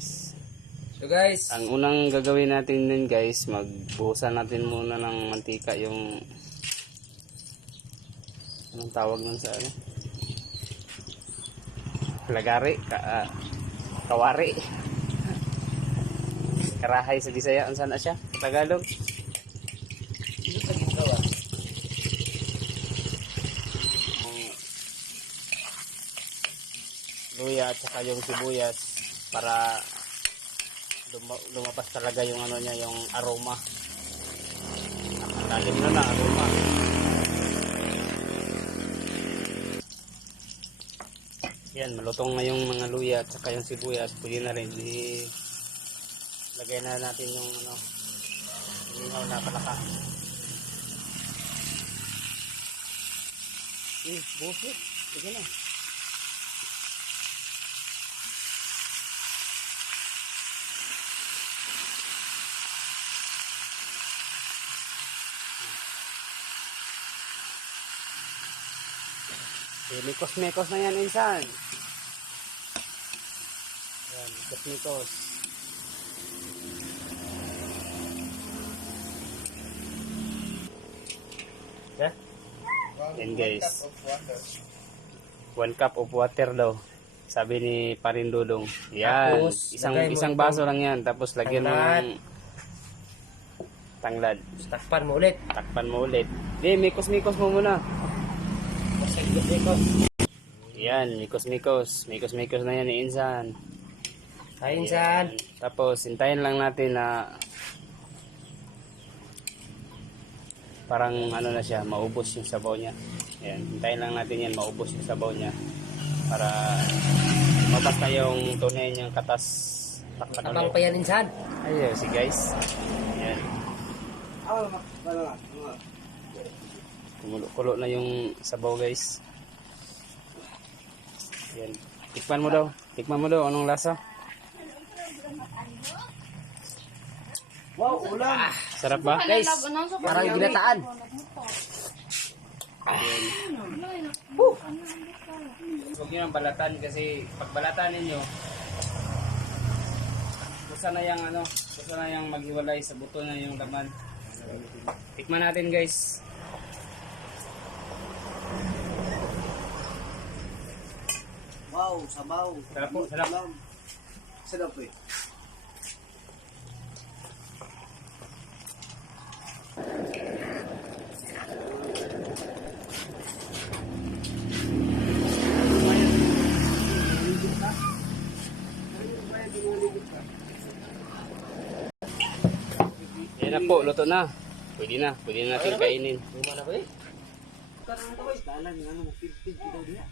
So guys, ang unang gagawin natin din guys, magbuhusan natin muna ng mantika yung anong tawag nun sa ano? Lagari, kawari. Karahay sa Bisaya, ang sana siya? Tagalog. dito sa gitna ba? Luya at saka yung sibuyas para lumabas talaga yung ano niya, yung aroma. Ang lalim na na aroma. Yan, malutong na yung mga luya at saka yung sibuyas. Pwede na rin lagay na natin yung ano, linaw na palaka. Buhos. Sige na. Mikos-mikos na yan insan. Yan, mikos-mikos. Yeah? Yan guys. 1 cup of water daw. Sabi ni Parindudong. Yan. Tapos, Isang baso lang yan. Tapos lagyan mo ng tanglad. Takpan mo ulit. Takpan mo ulit. Di, mikos-mikos mo muna. Yan, mikos-mikos. Mikos-mikos na yan ni Insan. Hi Insan. Tapos, hintayin lang natin na parang ano na siya, maubos yung sabaw niya. Yan, hintayin lang natin yan, maubos yung sabaw niya. Para mabas na yung tunay niyang katas. Abang pa yan Insan. Ayun, si guys. Yan. Kumulo na yung sabaw guys. Yan. Tikman mo daw. Tikman mo daw. Anong lasa? Wow, ulam. Sarap ba? Guys, parang ginataan. Huwag nyo ang balatan kasi pag balatan ninyo, busa na yung maghiwalay sa buto na yung laman. Tikman natin guys. Wow, sabaw. Sarap po, sarap. Sarap eh. Yan na po, luto na. Pwede na natin kainin. Luma na ba eh? Karang tawis, dalan nga mo pipid daw diha.